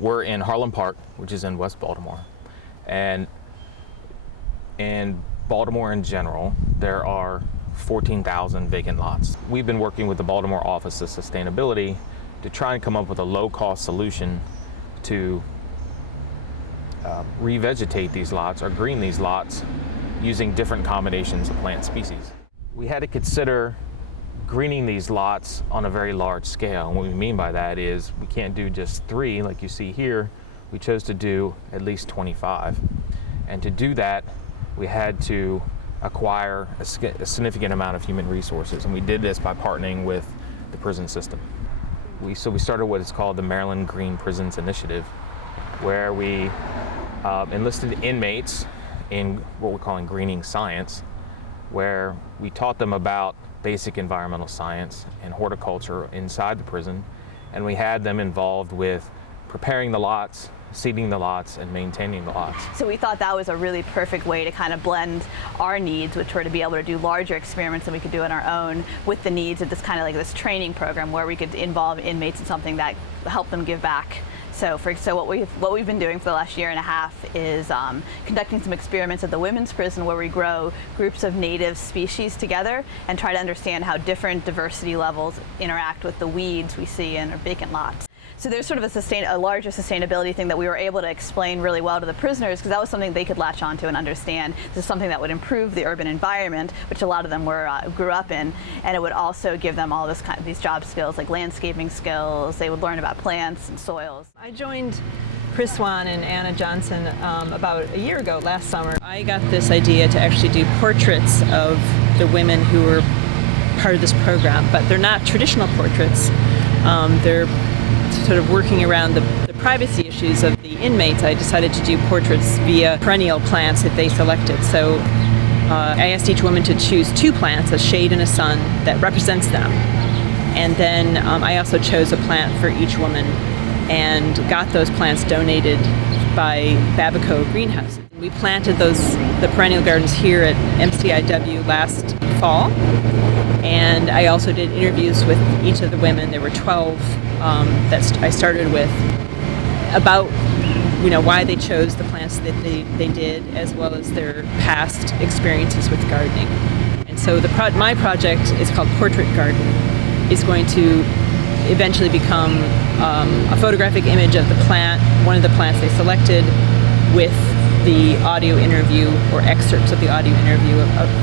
We're in Harlem Park, which is in West Baltimore. And in Baltimore in general, there are 14,000 vacant lots. We've been working with the Baltimore Office of Sustainability to try and come up with a low-cost solution to revegetate these lots or green these lots using different combinations of plant species. We had to consider greening these lots on a very large scale. And what we mean by that is we can't do just 3 like you see here. We chose to do at least 25. And to do that, we had to acquire a significant amount of human resources. And we did this by partnering with the prison system. So we started what is called the Maryland Green Prisons Initiative, where we enlisted inmates in what we're calling greening science, where we taught them about basic environmental science and horticulture inside the prison, and we had them involved with preparing the lots, seeding the lots, and maintaining the lots. So we thought that was a really perfect way to kind of blend our needs, which were to be able to do larger experiments than we could do on our own, with the needs of this kind of like this training program where we could involve inmates in something that helped them give back. So what we've been doing for the last year and a half is conducting some experiments at the women's prison where we grow groups of native species together and try to understand how different diversity levels interact with the weeds we see in our vacant lots. So there's sort of a larger sustainability thing that we were able to explain really well to the prisoners, because that was something they could latch onto and understand. This is something that would improve the urban environment, which a lot of them grew up in, and it would also give them all these job skills like landscaping skills. They would learn about plants and soils. I joined Chris Swan and Anna Johnson about a year ago, last summer. I got this idea to actually do portraits of the women who were part of this program, but they're not traditional portraits. They're sort of working around the privacy issues of the inmates. I decided to do portraits via perennial plants that they selected. So I asked each woman to choose 2 plants, a shade and a sun, that represents them. And then I also chose a plant for each woman and got those plants donated by Babico Greenhouses. We planted the perennial gardens here at MCIW last fall, and I also did interviews with each of the women. There were 12 that I started with, about why they chose the plants that they did, as well as their past experiences with gardening. And so my project is called Portrait Garden. Is going to eventually become a photographic image of the plant, one of the plants they selected, with the audio interview or excerpts of the audio interview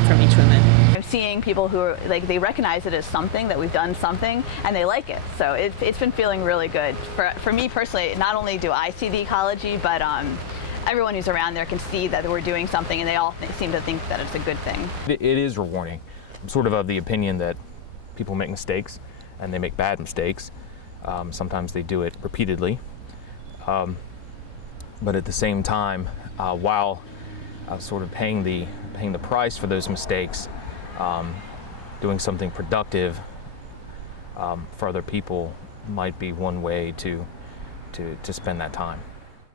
from each woman. I'm seeing people who are they recognize it as something, that we've done something, and they like it. So it's been feeling really good. For me personally, not only do I see the ecology, but everyone who's around there can see that we're doing something, and they all seem to think that it's a good thing. It is rewarding. I'm sort of the opinion that people make mistakes, and they make bad mistakes. Sometimes they do it repeatedly. But at the same time, while sort of paying the price for those mistakes, doing something productive for other people might be one way to spend that time.